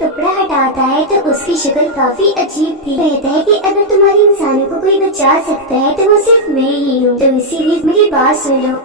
कपड़ा हटाता है तो उसकी शक्ल काफी अजीब थी। कहता है कि अगर तुम्हारी इंसानों को कोई बचा सकता है तो वो सिर्फ मैं ही हूँ, तो इसीलिए मेरी बात सुन लो।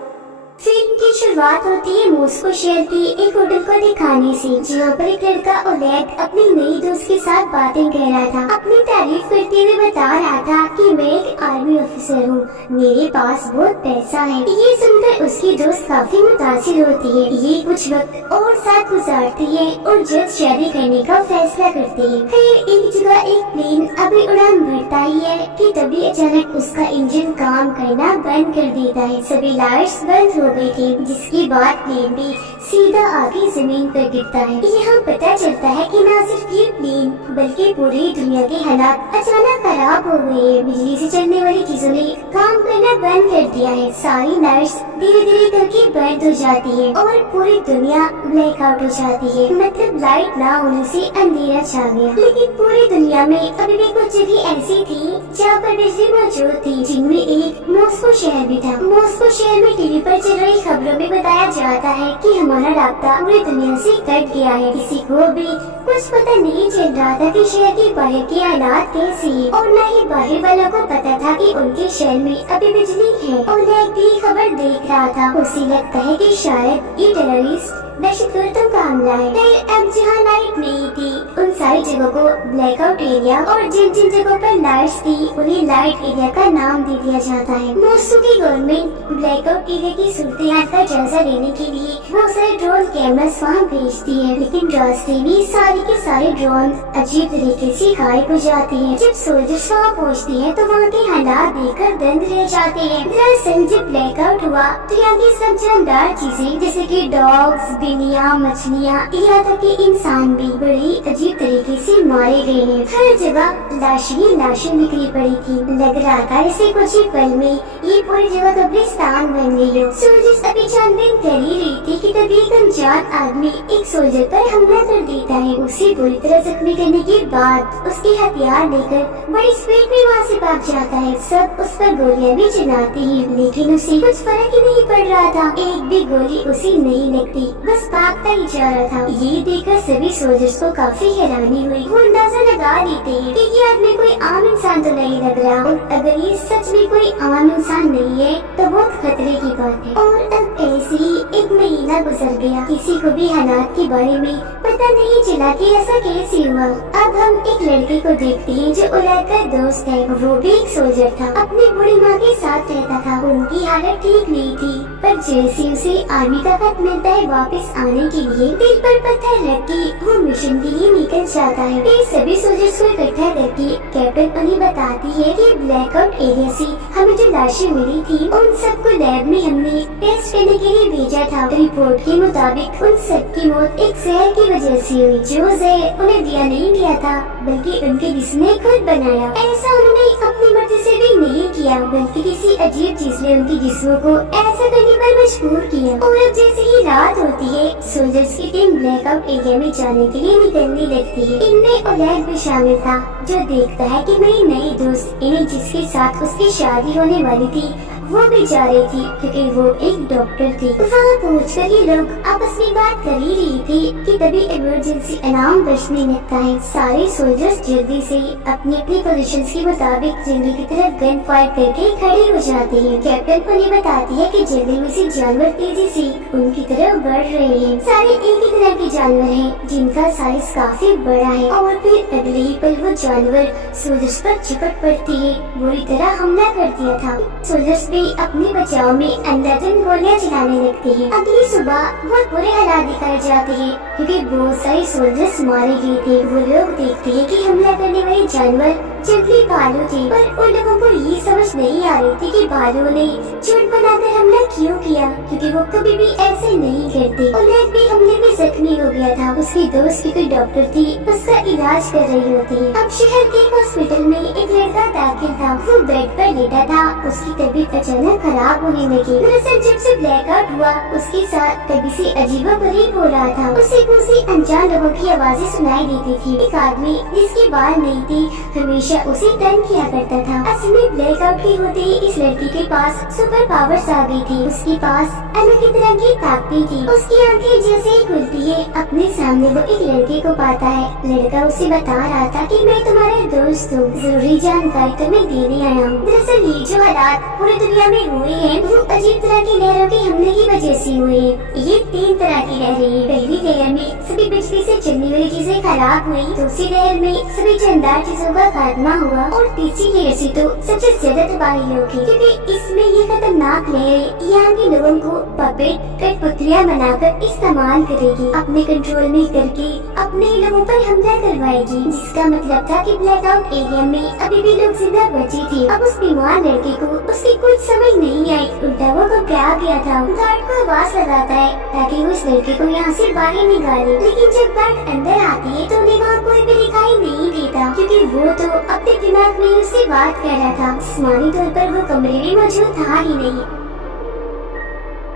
फिल्म की शुरुआत होती है मॉस्को शहर की एक होटल को दिखाने से, जहाँ पर एक लड़का ओलेग अपनी नई दोस्त के साथ बातें कर रहा था। अपनी तारीफ करते हुए बता रहा था कि मैं एक आर्मी ऑफिसर हूँ, मेरे पास बहुत पैसा है। ये सुनकर उसकी दोस्त काफी मुतासिर होती है। ये कुछ वक्त और साथ गुजारती है और जल्द शादी करने का फैसला करती है। फिर एक जगह एक प्लेन अभी उड़ान भरता ही है कि तभी अचानक उसका इंजन काम करना बंद कर देता है। सभी लाइट्स बंद हो गई थी, जिसके बाद प्लेन भी सीधा आगे जमीन पर गिरता है। यहाँ पता चलता है कि न सिर्फ ये प्लेन बल्कि पूरी दुनिया के हालात अचानक खराब हो गए हैं। बिजली से चलने वाली चीजों ने काम करना बंद कर दिया है। सारी लाइट्स धीरे धीरे करके बंद हो जाती है और पूरी दुनिया ब्लैकआउट हो जाती है। मतलब लाइट ना होने से अंधेरा छा गया। लेकिन पूरी दुनिया में अभी भी कुछ जगह ऐसी थी जहाँ पर बिजली मौजूद थी, जिनमें एक मॉस्को शहर भी था। मॉस्को शहर में टीवी पर चल रही खबरों में बताया जाता है कि हमारा रास्ता पूरी दुनिया से कट गया है। किसी को भी कुछ पता नहीं चल रहा था कि शहर के बाहर के हालात कैसे हैं, और न ही बाहर वालों को पता था कि उनके शहर में अभी बिजली है। और एक भी खबर देख रहा था, उसे लगता है कि शायद ये टेररिस्ट दहशतगर्दों का हमला है। अब जहाँ लाइट नहीं थी उन सारी जगहों को ब्लैकआउट एरिया, और जिन जिन जगहों पर लाइट्स थी उन्हें लाइट एरिया का नाम दे दिया जाता है। मॉस्को की गवर्नमेंट ब्लैकआउट एरिया की सूरत का जायजा लेने के लिए बहुत सारे ड्रोन कैमरास वहाँ भेजती है, लेकिन रास्ते में सारे के सारे ड्रोन अजीब तरीके से गायब हो जाते हैं। जब सोल्जर्स वहाँ पहुँचते हैं तो वहाँ के हालात देखकर दंग रह जाते हैं। दरअसल जब ब्लैकआउट हुआ तो यहाँ की सब जानदार चीजें जैसे कि डॉग्स, बिल्लियाँ, मछलियाँ, यहाँ तक कि इंसान भी बड़ी अजीब तरीके से मारे गए हैं। हर जगह लाशें बिखरी पड़ी थी। लग रहा था जैसे कुछ ही पल में ये पूरी जगह कब्रिस्तान बन गई हो। सोल्जर्स अभी छानबीन कर ही रही थी कि तभी एक अनजान आदमी एक सोल्जर पर हमला कर देता है। उसे बुरी तरह जख्मी करने के बाद उसके हथियार लेकर बड़ी स्पीड में वहाँ से भाग जाता है। सब उस पर गोलियां भी चलाते हैं, लेकिन उसे कुछ फर्क ही नहीं पड़ रहा था। एक भी गोली उसे नहीं लगती, बस भागता ही जा रहा था। ये देखकर सभी सोल्जर्स को काफी हैरानी हुई। वो अंदाजा लगा देते हैं कि ये आदमी कोई आम इंसान तो नहीं लग रहा, और अगर ये सच में कोई आम इंसान नहीं है तो बहुत खतरे की बात है। और अब ऐसे ही एक महीना गुजर गया, किसी को भी हालात के बारे में पता नहीं चला कि ऐसा कैसे हुआ। अब हम एक लड़के को देखते हैं जो ओलेग का दोस्त है। वो भी एक सोल्जर था, अपनी बूढ़ी माँ के साथ रहता था। उनकी हालत ठीक नहीं थी, पर जैसे उसे आर्मी का खत मिलता है वापस आने के लिए, दिल पर पत्थर रख के वो मिशन के लिए निकल जाता है। फिर सभी सोल्जर्स को इकट्ठा करके कैप्टन उन्हें बताती है कि ब्लैकआउट एरिया से हमें जो लाशें मिली थी उन सबको लैब में हमने टेस्ट करने के लिए भेजा था। रिपोर्ट के मुताबिक उन सब की मौत एक जहर की वजह से हुई, जो जहर उन्हें दिया नहीं गया था बल्कि उनके जिस्म ने खुद बनाया। ऐसा उन्होंने अपनी मर्जी से भी नहीं किया, बल्कि किसी अजीब चीज ने उनके जिस्मों को ऐसा करने पर मजबूर किया। और अब जैसे ही रात होती है, सोल्जर्स की टीम ब्लैकआउट एरिया में जाने के लिए निकलने लगती है। इनमें ओलेग भी शामिल था, जो देखता है कि मेरी नई दोस्त यानी जिसके साथ उसकी शादी होने वाली थी वो भी जा रही थी, क्योंकि वो एक डॉक्टर थी। वहाँ पहुंचकर ये लोग आपस में बात कर ही रही थी कि तभी इमरजेंसी अलार्म बजने लगता है। सारे सोल्जर्स जल्दी से अपनी अपनी पोजीशंस के मुताबिक जंगल की तरफ गन फायर करके खड़े हो जाते हैं। कैप्टन उन्हें बताती है कि जंगल में से जानवर तेजी से उनकी तरफ बढ़ रहे हैं। सारे एक ही तरह के जानवर हैं, जिनका साइज काफी बड़ा है। और फिर अगले ही पल वो जानवर सोल्जर्स पर चिपट पड़ती है, बुरी तरह हमला कर दिया था। सोल्जर्स अपने बचाव में अंधाधुंध गोलियां चलाने लगते हैं। अगली सुबह बहुत बुरे हालात दिखाए जाते हैं, क्योंकि बहुत सारे सोल्जर्स मारे गए थे। वो लोग देखते हैं कि हमला करने वाले जानवर जंगली भालू थे, पर उन लोगों को ये समझ नहीं आ रही थी कि भालू ने झूठ बनाकर हमला क्यों किया, क्योंकि वो कभी भी ऐसे नहीं करते। ओलेग भी हमले में जख्मी हो गया था। उसकी दोस्त की कोई डॉक्टर थी, उसका इलाज कर रही होती है। अब शहर के हॉस्पिटल में एक लड़का दाखिल था। वो बेड पर लेटा था, उसकी तबीयत अचानक खराब होने लगी। दरअसल जब से ब्लैकआउट हुआ उसके साथ तभी से अजीबोगरीब हो रहा था। उसे किसी अनजान लोगों की आवाजें सुनाई देती थी। एक आदमी जिसकी बाल नहीं थी हमेशा उसे तंग किया करता था। असल में ब्लैकआउट के होते ही इस लड़की के पास सुपर पावर्स आ गई थी। उसके पास अलग ही तरह की ताकतें थी। उसकी आंखें जैसे ही खुलती है अपने सामने वो एक लड़के को पाता है। लड़का उसे बता रहा था कि मैं तुम्हारा दोस्त हूँ, जरूरी जानकारी तुम्हें देने आया हूँ। दरअसल ये जो हालात पूरी दुनिया में हुए हैं वो अजीब तरह की लहरों के हमले की वजह से हुए हैं। ये 3 तरह की लहरें हैं। पहली लहर में सभी बिजली से चलने वाली चीजें खराब हुई, दूसरी लहर में सभी जानदार चीजों का खात्मा हुआ और तीसरी लहर से तो सबसे ज्यादा तबाही होगी, क्योंकि इसमें ये खतरनाक लहरें यहाँ के लोगों को पपेट कठपुतलियाँ बनाकर इस्तेमाल करेगी, अपने कंट्रोल में करके अपने लोगों पर हमला करवाएगी। जिसका मतलब था कि ब्लैकआउट एरिया में अभी भी लोग जिंदा बचे थे। अब उस बीमार लड़के को उसकी कुछ समझ नहीं आई, उल्टा वो घबरा गया था। गार्ड को आवाज लगाता है ताकि वो उस लड़के को यहाँ से बाहर निकाले, लेकिन जब गार्ड अंदर आती है तो उन्हें वहाँ कोई भी दिखाई नहीं देता, क्योंकि वो तो अपने दिमाग में उससे बात कर रहा था। जिस्मानी तौर पर वो कमरे में मौजूद था ही नहीं।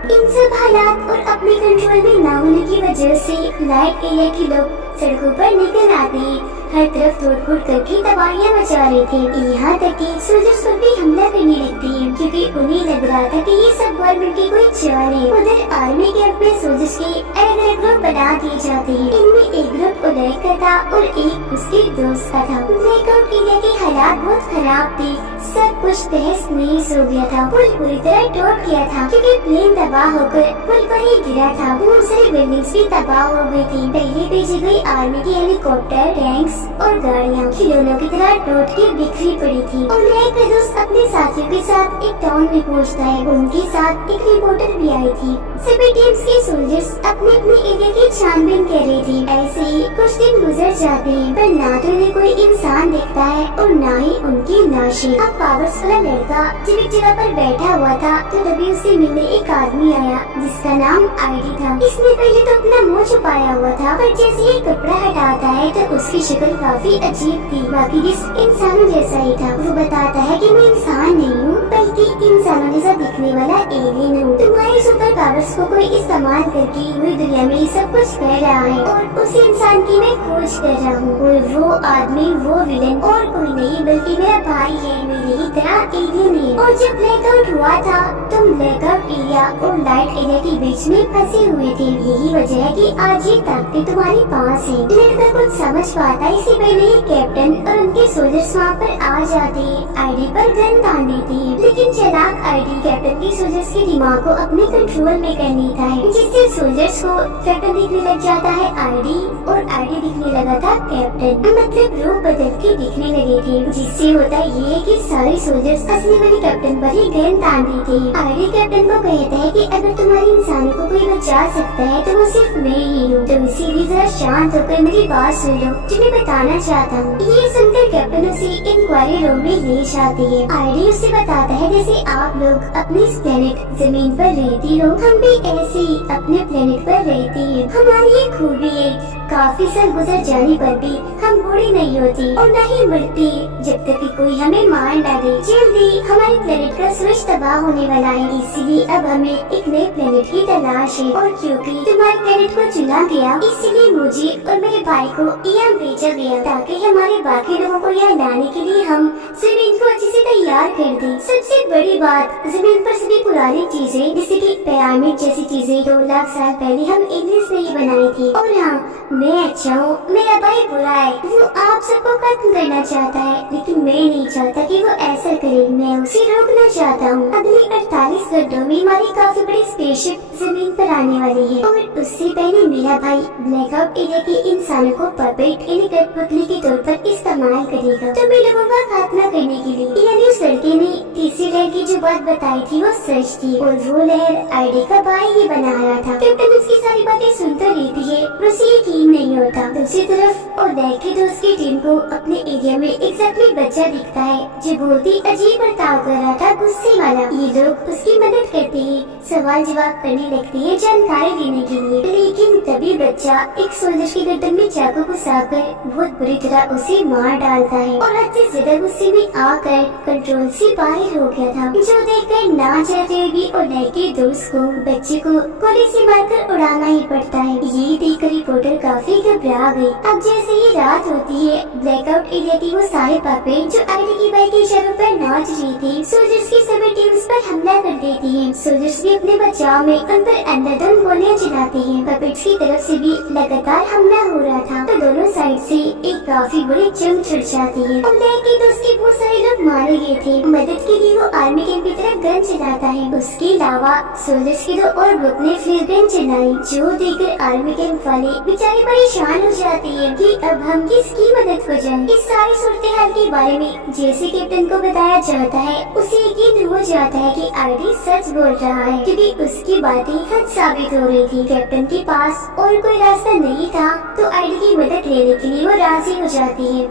इन सब हालात और अपने कंट्रोल में न होने की वजह से लाइट एरिया के लोग सड़कों पर निकल आते हैं, हर तरफ तोड़-फोड़ करके तबाहियां मचा रहे थे। यहाँ तक कि सोल्जर्स पर भी हमला करने लगते हैं, क्योंकि उन्हें लग रहा था कि ये सब गवर्नमेंट की कोई चाल है। उधर आर्मी के अपने सोल्जर्स के अलग-अलग ग्रुप बना दिए जाते हैं। इनमें एक ग्रुप उदय का था और एक उसके दोस्त का था। ब्लैकआउट एरिया के हालात बहुत खराब थे, सब कुछ तहस नहस हो गया था। पुल पूरी तरह टूट गया था, क्योंकि प्लेन तबाह होकर पुल पर ही गिरा था। बहुत सारी बिल्डिंग्स भी तबाह हो गई थी। पहले भेजी गई आर्मी के हेलीकॉप्टर, टैंक्स और गाड़ियाँ खिलौनों की तरह टूट के बिखरी पड़ी थी। और नए का दोस्त अपने साथियों के साथ एक टाउन में पहुँचता है। उनके साथ एक रिपोर्टर भी आई थी। सभी टीम्स के सोल्जर्स अपने अपने एरिया की छानबीन कर रही थी। ऐसे ही कुछ दिन गुजर जाते हैं, पर ना तो उन्हें कोई इंसान दिखता है और ना ही उनकी लाशें। अब पावर्स वाला लड़का जब एक जगह पर बैठा हुआ था तो तभी उससे मिलने एक आदमी आया जिसका नाम आईडी था। इसने पहले तो अपना मुँह छुपाया हुआ था, पर जैसे ही कपड़ा हटाता है तो उसकी शक्ल काफी अजीब थी, बाकी जिस इंसानों जैसा ही था। वो बताता है कि मैं इंसान नहीं हूँ, बल्कि इंसानों जैसा दिखने वाला एलियन हूँ। तुम्हारे सुपर पावर्स को कोई इस्तेमाल करके पूरी दुनिया में सब कुछ कर रहा है और उसी इंसान की मैं खोज कर रहा हूँ। और वो आदमी, वो विलन और कोई नहीं बल्कि मेरा भाई है, मेरी ही तरह एलियन है। और जब ब्लैकआउट हुआ था तुम ब्लैकआउट एरिया और लाइट एरिया के बीच में फंसे हुए थे। यही वजह है कि आज ये ताकतें तुम्हारे पास है। लड़का कुछ समझ पाता है, इससे पहले ही कैप्टन और उनके सोल्जर्स वहाँ पर आ जाते हैं, आईडी पर गन तान देते हैं। लेकिन चालाक आईडी कैप्टन के सोल्जर्स के दिमाग को अपने कंट्रोल में कर लेता है, जिससे सोल्जर्स को कैप्टन दिखने लग जाता है आईडी और आईडी दिखने लगा था कैप्टन। मतलब रूप बदल के दिखने लगे थे, जिससे होता ये है कि सारे सोल्जर्स असली वाले कैप्टन पर ही गन तान देते हैं। आईडी कैप्टन को कहता है कि अगर तुम्हारे इंसानों को कोई बचा सकता है तो वो सिर्फ मैं ही हूँ, तो इसीलिए जरा शांत होकर मेरी बात सुन लो जो मैं बताना चाहता हूँ। ये सुनकर कैप्टन उसे इंक्वायरी रूम में ले जाती है। आईडी उसे बताता है जैसे आप लोग अपने इस प्लेनेट जमीन पर रहती हो, हम भी ऐसे ही अपने प्लेनेट पर रहते हैं। हमारी ये खूबी है, काफी साल गुजर जाने पर भी हम बूढ़े नहीं होती और न ही मरती जब तक कि कोई हमें मार डाले। जल्दी हमारे प्लेनेट का सूरज तबाह होने वाला है, इसीलिए अब हमें एक नए प्लेनेट की तलाश है। और क्योंकि तुम्हारे प्लेनेट को चुना गया, इसीलिए मुझे और मेरे भाई को यहाँ भेजा गया ताकि हमारे बाकी लोगों को यहाँ लाने के लिए हम जमीन को अच्छे से तैयार कर दें। सबसे बड़ी बात, जमीन पर सभी पुरानी चीजें जैसे कि पिरामिड जैसी चीजें 2 लाख साल पहले हम इंग्लिश में ही बनाई थी। और हाँ, मैं अच्छा हूँ, मेरा भाई बुरा है, वो आप सबको खत्म करना चाहता है, लेकिन मैं नहीं चाहता कि वो ऐसा करे, मैं उसे रोकना चाहता हूँ। अगले 48 घंटों में हमारी काफी बड़ी स्पेसशिप जमीन पर आने वाली है और उससे पहले मेरा भाई ब्लैकआउट एरिया के इंसानों को पपेट यानी कठपुतली के तौर पर इस्तेमाल करेगा। तो मैं लोगों का खात्मा करने के लिए, यानी उस लड़के ने तीसरी लहर की जो बात बताई थी वो सच थी और वो लहर आईडी का भाई ही बना रहा था। कैप्टन उसकी सारी बातें सुनता रहती है, उसे यकीन नहीं होता। दूसरी तरफ और के दोस्त की टीम को अपने एरिया में एग्जैक्टली बच्चा दिखता है जो बहुत ही अजीब बर्ताव कर रहा था, गुस्से वाला। ये लोग उसकी मदद करते हैं, सवाल जवाब करने लगते हैं जानकारी देने के लिए। लेकिन तभी बच्चा एक सोल्जर की गर्दन में चाकू घुसाकर बहुत बुरी तरह उसे मार डालता है और हद से ज्यादा गुस्से में आकर कंट्रोल से बाहर हो गया था, जो देखकर ना चाहते हुए भी और के दोस्त को बच्चे को गोली से मारकर उड़ाना ही पड़ता है। ये देखकर रिपोर्टर काफी घबरा गई। अब जैसे ही रात होती है, ब्लैकआउट एरिया की वो सारे पपेट जो आईडी की बाइक के इशारों पर नाच रही थी, सोल्जर्स की सभी टीम्स पर हमला कर देती हैं। सोल्जर्स भी अपने बचाव में उन पर अंधाधुंध गोलियां चलाती हैं। पपेट्स की तरफ से भी लगातार हमला हो रहा था, तो दोनों साइड से एक काफी बड़ी जंग छिड़ जाती है। और ब्लैक के दोस्त के बहुत सारे लोग मारे गए थे। मदद के लिए वो आर्मी कैंप की तरफ गन चलाता है। उसके अलावा सोल्जर्स के दो और ग्रुप ने फ्लेयर गन चलाई, जो देखकर आर्मी कैंप वाले बेचारे परेशान हो जाते हैं कि अब हम किसकी मदद को जाएं। इस सारी सूरत हाल के बारे में जैसे कैप्टन को बताया जाता है, उसे यकीन हो जाता है कि आईडी सच बोल रहा है, क्योंकि उसकी बातें सच साबित हो रही थी। कैप्टन के पास और कोई रास्ता नहीं था, तो आईडी की मदद लेने के लिए वो राजी हो जाती है।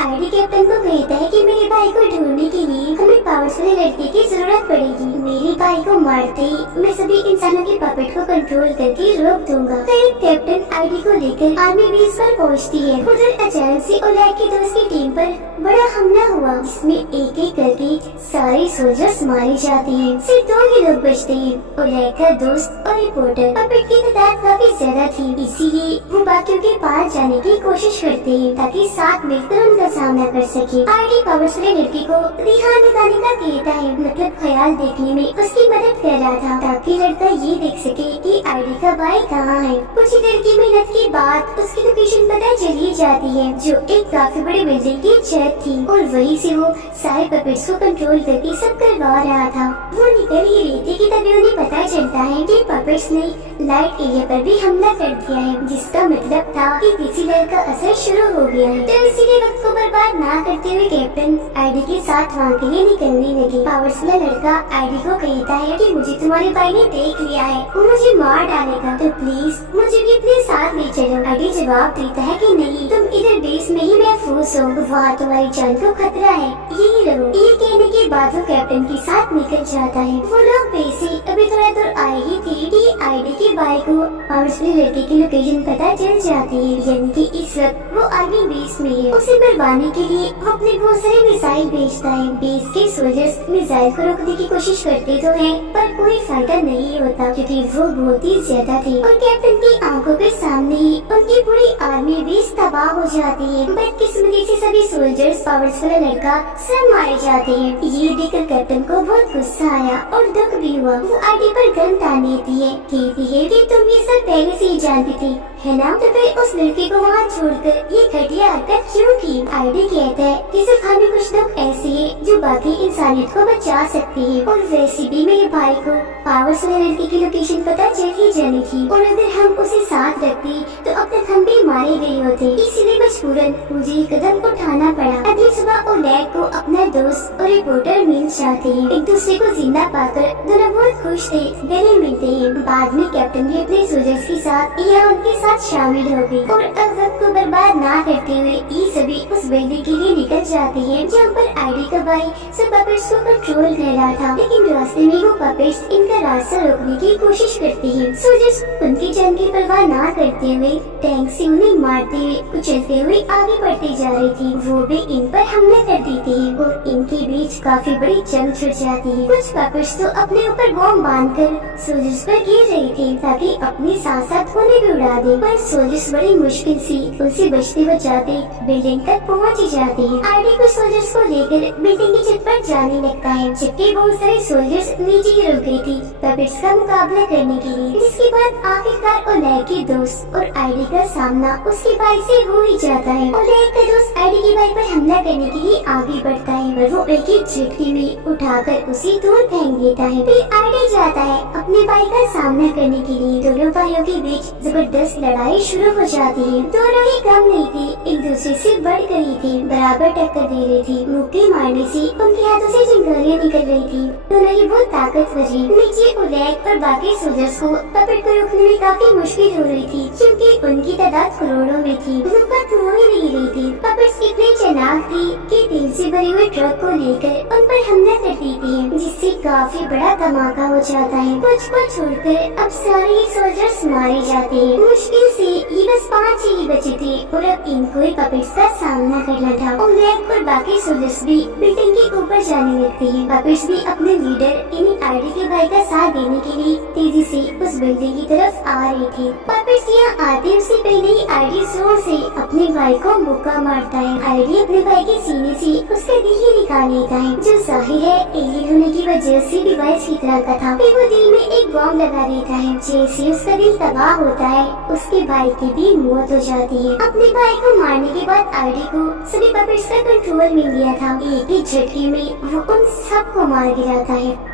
आईडी कैप्टन को कहता है कि मेरे भाई को ढूंढने के लिए हमें पावरफुल लड़के की जरूरत पड़ेगी। मेरे भाई को मारते ही मैं सभी इंसानों के पपेट को कंट्रोल करके रोक दूंगा। फिर कैप्टन आईडी को लेकर आर्मी बेस पर पहुंचती है। उधर अचानक से ओलैक की दोस्त की टीम पर बड़ा हमला हुआ, जिसमें एक एक करके सारे सोल्जर्स मारे जाते हैं। सिर्फ 2 ही लोग बचते हैं, ओलैक का दोस्त और रिपोर्टर। पपेट की तादाद काफी ज्यादा थी, इसीलिए वो बाकियों के पास जाने की कोशिश करते हैं ताकि साथ मिलकर उनका सामना कर सके। आईडी पावरफुल लड़के को ध्यान लगाने का कहता है, मतलब ख्याल देखने में उसकी मदद कर रहा था, ताकि लड़का ये देख सके कि आईडी का भाई कहाँ है। कुछ ही देर की मेहनत के बाद उसकी लोकेशन पता चली जाती है, जो एक काफी बड़ी बिल्डिंग की छत थी, और वहीं से वो सारे पपेट्स को कंट्रोल करके सब करवा रहा था। वो निकल ही रही थी कि तभी उन्हें पता चलता है कि पपेट्स ने लाइट एरिया पर भी हमला कर दिया है, जिसका मतलब था कि किसी लड़का का असर शुरू हो गया है। तो इसीलिए वक्त को बर्बाद ना करते हुए कैप्टन आईडी के साथ वहाँ के लिए निकलने लगे। पावरफुल लड़का आईडी को कहता है कि मुझे तुम्हारे भाई ने देख लिया है, वो मुझे मार डालेगा, तो प्लीज मुझे भी अपने साथ ले चलो। आईडी जवाब देता है कि नहीं, तुम इधर बेस में ही महफूज हो, वहाँ तुम्हारी जान को खतरा है, यही रहो। ये कहने के बाद वो कैप्टन के साथ निकल जाता है। वो लोग बेस से अभी थोड़ा दूर आए ही थे कि आईडी के भाई को पावरफुल लड़के की लोकेशन पता चल जाती है, यानी कि इस वक्त वो आर्मी बेस में है। उसे मरवाने के लिए वो अपने बहुत सारे मिसाइल भेजता है। बेस के सोल्जर्स मिसाइल को रोकने की कोशिश करते तो हैं, पर कोई फायदा नहीं होता, क्योंकि वो बहुत ही ज्यादा थे। और कैप्टन की आंखों के सामने ही उनकी पूरी आर्मी बेस तबाह हो जाती है। बदकिस्मती से सभी सोल्जर्स पावरफुल लड़का सब मारे जाते हैं। ये देखकर कैप्टन को बहुत गुस्सा आया और दुख भी हुआ। वो आईडी पर गन तान देती है, कहती है कि तुम ये सब पहले से ही जानती थी, है ना? तो फिर उस लड़के को वहाँ छोड़कर ये घटिया हरकत क्यों की? आईडी कहता है कि सिर्फ हमें कुछ लोग ऐसे हैं जो बाकी इंसानियत को बचा सकते हैं, और वैसे भी मेरे भाई को पावरफुल लड़के की लोकेशन पता चल ही जानी थी, और अगर हम उसे साथ रखते तो अब तक हम भी मारे गए होते। इसलिए मजबूरन मुझे ये कदम उठाना पड़ा। अगली सुबह ओलैक को अपना दोस्त और रिपोर्टर मिल जाते हैं। एक दूसरे को जिंदा पाकर दोनों बहुत खुश थे, गले मिलते हैं। बाद में कैप्टन भी अपने सोल्जर्स के साथ या उनके साथ शामिल हो गई, और अब वक्त को बर्बाद ना करते हुए ये सभी उस बिल्डिंग के लिए निकल जाते हैं, जहाँ पर आईडी का भाई सब पपेट्स को कंट्रोल कर रहा था। लेकिन रास्ते में वो पपेट्स इनका रास्ता रोकने की कोशिश करते हैं। सोल्जर्स उनकी जान की परवाह ना करते हुए टैंक से उन्हें मारते हुए कुचलते हुए आगे बढ़ते जा रही थी। वो भी इन पर हमला कर देते हैं और इनके बीच काफी बड़ी जंग छिड़ जाती है। कुछ पपेट्स तो अपने ऊपर बॉम्ब बांधकर सोल्जर्स पर गिर रहे थे, ताकि अपने साथ साथ उन्हें भी उड़ा दे, पर सोल्जर्स बड़ी मुश्किल से उनसे बचते बचाते बिल्डिंग तक पहुँच ही जाते हैं। आईडी को सोल्जर्स को लेकर बिल्डिंग की छत पर जाने लगता है, जबकि बहुत सारे सोल्जर्स नीचे ही रुक गए थे पपेट्स का मुकाबला करने के लिए। जिसके बाद आखिरकार ओलैक के दोस्त और आईडी का सामना उसके भाई से हो ही जाता है। ओलैक का दोस्त आईडी के भाई पर हमला करने के लिए आगे बढ़ता है, पर वो एक ही झटके में उठाकर उसे दूर फेंक देता है। फिर आईडी जाता है अपने भाई का सामना करने के लिए। दोनों भाइयों के बीच जबरदस्त लड़ाई शुरू हो जाती है। दोनों ही कम नहीं थे, एक दूसरे से बढ़ गई थी, बराबर टक्कर दे रही थी। मुक्के मारने से उनके हाथों से चिंगारियां निकल रही थी। दोनों ही बहुत ताकतवर थे। नीचे ओलैक और बाकी सोल्जर्स को पपेट को रोकने में काफी मुश्किल हो रही थी, क्योंकि उनकी तादाद करोड़ों में थी। उन पर थो ही नहीं रही थी। पपेट्स इतने चालाक थे कि तेल से भरे हुए ट्रक को लेकर उन पर हमला कर देती है, जिससे काफी बड़ा धमाका हो जाता है। कुछ को छोड़कर अब सारे ही सोल्जर्स मारे जाते हैं। मुश्किल से ये बस 5 ही बचे थे और अब इनको ही पपेट्स का सामना करना था। ओलेग और बाकी सोल्जर्स भी बिल्डिंग के ऊपर जाने लगते हैं। पपेट्स भी अपने लीडर यानी आईडी के भाई का साथ देने के लिए तेजी से उस बिल्डिंग की तरफ आ रहे थे। पपेट्स यहाँ आते उससे पहले ही आईडी जोर से अपने भाई को मुक्का मारता है। आईडी अपने भाई के सीने से उसका दिल ही निकाल लेता है, जो जाहिर है एलियन होने की वजह से डिवाइस की तरह का था। फिर वो दिल में एक बॉम्ब लगा देता है। जैसे उसका दिल तबाह होता है, उसके भाई की भी मौत हो जाती है। अपने भाई को मारने के बाद आईडी को सभी पपेट्स का कंट्रोल मिल गया था। एक ही झटके में वो उन सबको मार गिराता है।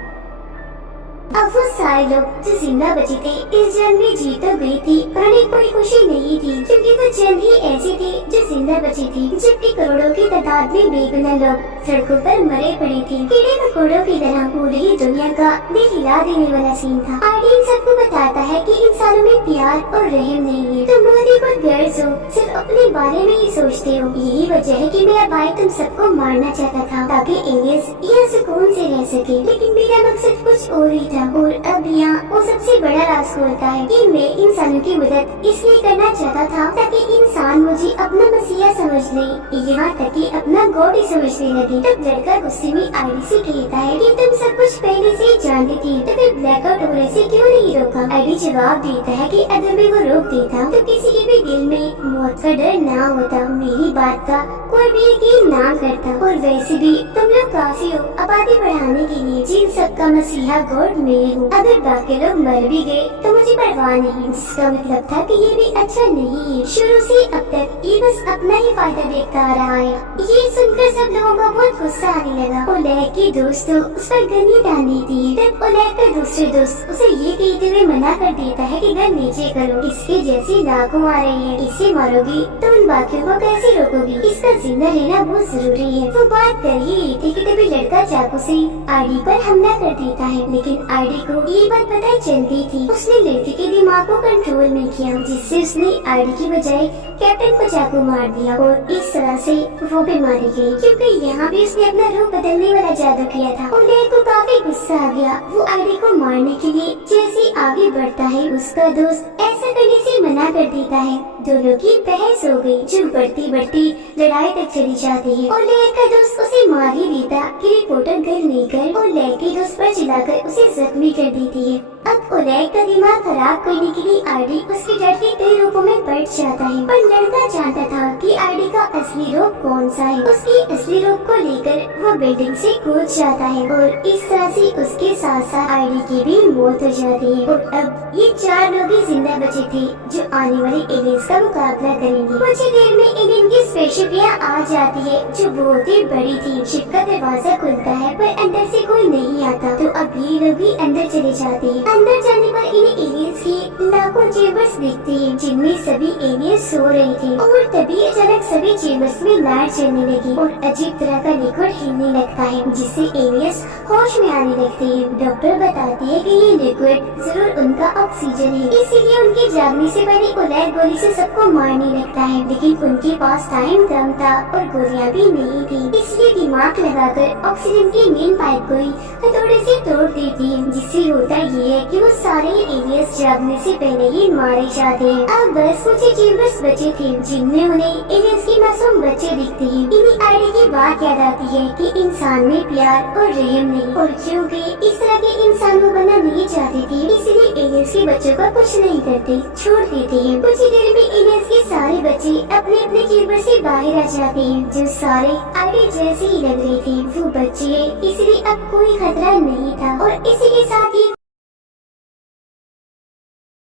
अब वो सारे लोग जो जिंदा बचे थे इस जंग में जीत तो गई थी, पर उन्हें कोई खुशी नहीं थी, क्योंकि वो जंग ही ऐसे थे जो जिंदा बचे थे, जबकि करोड़ों की तादाद में बेगुनाह लोग सड़कों पर मरे पड़े थे। कीड़े मकोड़ों की तरह पूरी दुनिया का दिल हिला देने वाला सीन था। आईडी इन सबको बताता है कि इंसानों में प्यार और रहम नहीं है। तुम बहुत ही गर्ज हो, सिर्फ अपने बारे में ही सोचते हो। यही वजह है कि मेरा भाई तुम सबको मारना चाहता था ताकि एलियंस यहाँ सुकून से रह सके, लेकिन मेरा मकसद कुछ और ही था। और अब यहाँ वो सबसे बड़ा राज खोलता है कि मैं इंसानों की मदद इसलिए करना चाहता था ताकि इंसान मुझे अपना मसीहा समझ ले, यहाँ तक कि अपना गॉड ही समझने लगे। तब लड़का गुस्से में आईडी से कहता है कि तुम सब कुछ पहले से ही जानती थी, तो फिर ब्लैकआउट होने से क्यों नहीं रोका? आईडी जवाब देता है कि अगर मैं वो रोक देता तो किसी के भी दिल में मौत का डर ना होता, मेरी बात का कोई भी यकीन ना करता। और वैसे भी तुम लोग काफी हो आबादी बढ़ाने के लिए, जिन सबका मसीहा गॉड मैं हूँ। अगर बाकी लोग मर भी गए तो मुझे परवाह नहीं, जिसका मतलब था कि ये भी अच्छा नहीं है। शुरू से अब तक ये बस अपना ही फायदा देखता आ रहा है। ये सुनकर सब लोगों को बहुत गुस्सा आने लगा। ओलेग की दोस्त तो उस पर गन ही डाल देती है। तब ओलेग का दूसरे दोस्त उसे ये कहते हुए मना कर देता है कि गन नीचे करो, इसके जैसे लाखों आ रहे हैं, इसे मारोगी तो उन बाकियों को कैसे रोकोगी? इसका जिंदा रहना बहुत जरूरी है। वो बात कर ही रही थी कि तभी लड़का चाकू से आईडी पर हमला कर देता है, लेकिन आईडी को ये बात पता चलती थी। उसने लड़की के दिमाग को कंट्रोल में किया, जिससे उसने आईडी की बजाय कैप्टन को चाकू मार दिया और इस तरह से वो भी मारी गई, क्योंकि यहाँ भी उसने अपना रूप बदलने वाला जादू किया था। ओलेग को काफी गुस्सा आ गया। वो आईडी को मारने के लिए जैसे आगे बढ़ता है, उसका दोस्त ऐसा करने से मना कर देता है। दोनों की बहस हो गई, जो बढ़ती बढ़ती लड़ाई तक चली जाती है। ओलेग का दोस्त उसे मार ही देता कि रिपोर्टर गन लेकर ओलेग के दोस्त पर चिल्लाकर उसे जख्मी कर देती है। अब ओलेग का दिमाग खराब करने के लिए आईडी उसके डर के कई रूपों में बढ़ जाता है, पर लड़का जानता था कि आईडी का असली रूप कौन सा है। उसकी असली रूप को लेकर वो बिल्डिंग से कूद जाता है और इस तरह से उसके साथ साथ आईडी की भी मौत हो जाती है। और अब ये 4 लोग ही जिंदा बचे थे जो आने वाले एलियंस का मुकाबला करेंगे। कुछ ही देर में एलियन की स्पेसशिप यहाँ आ जाती है, जो बहुत ही बड़ी थी। शिप का दरवाजा खुलता है पर अंदर से कोई नहीं आता, तो अब ये लोग भी अंदर चले जाते हैं। अंदर जाने पर इन्हें एलियंस की लाखों चेम्बर्स दिखते हैं, जिनमें सभी एलियंस सो रहे थे। और तभी अचानक सभी चेम्बर्स में लाइट जलने लगी और अजीब तरह का लिक्विड हिलने लगता है, जिससे एलियंस होश में आने लगते हैं। डॉक्टर बताते हैं कि ये लिक्विड जरूर उनका ऑक्सीजन है, इसीलिए उनके जागने से पहले ओलेग गोली से सबको मारने लगता है, लेकिन उनके पास टाइम कम था और गोलियां भी नहीं थी, इसलिए दिमाग लगाकर ऑक्सीजन की मेन पाइप को ही हथौड़े से तोड़ देती है। जिससे होता ये है कि वो सारे एलियंस जागने से पहले ही मारे जाते हैं। अब बस कुछ चेम्बर्स बचे थे, जिनमें उन्हें एलियंस की मासूम बच्चे दिखते हैं। इन्हीं आईडी की बात याद आती है कि इंसान में प्यार और रहम नहीं, और क्योंकि इस तरह के इंसान वो बनना नहीं चाहती थी, इसलिए एलियंस के बच्चों को कुछ नहीं करते, छोड़ देते हैं। कुछ ही देर में एलियंस के सारे बच्चे अपने अपने चेम्बर से बाहर आ जाते हैं, जो सारे आईडी जैसे ही लग रहे थे। वो बच्चे इसलिए अब कोई खतरा नहीं था और इसी के साथ ही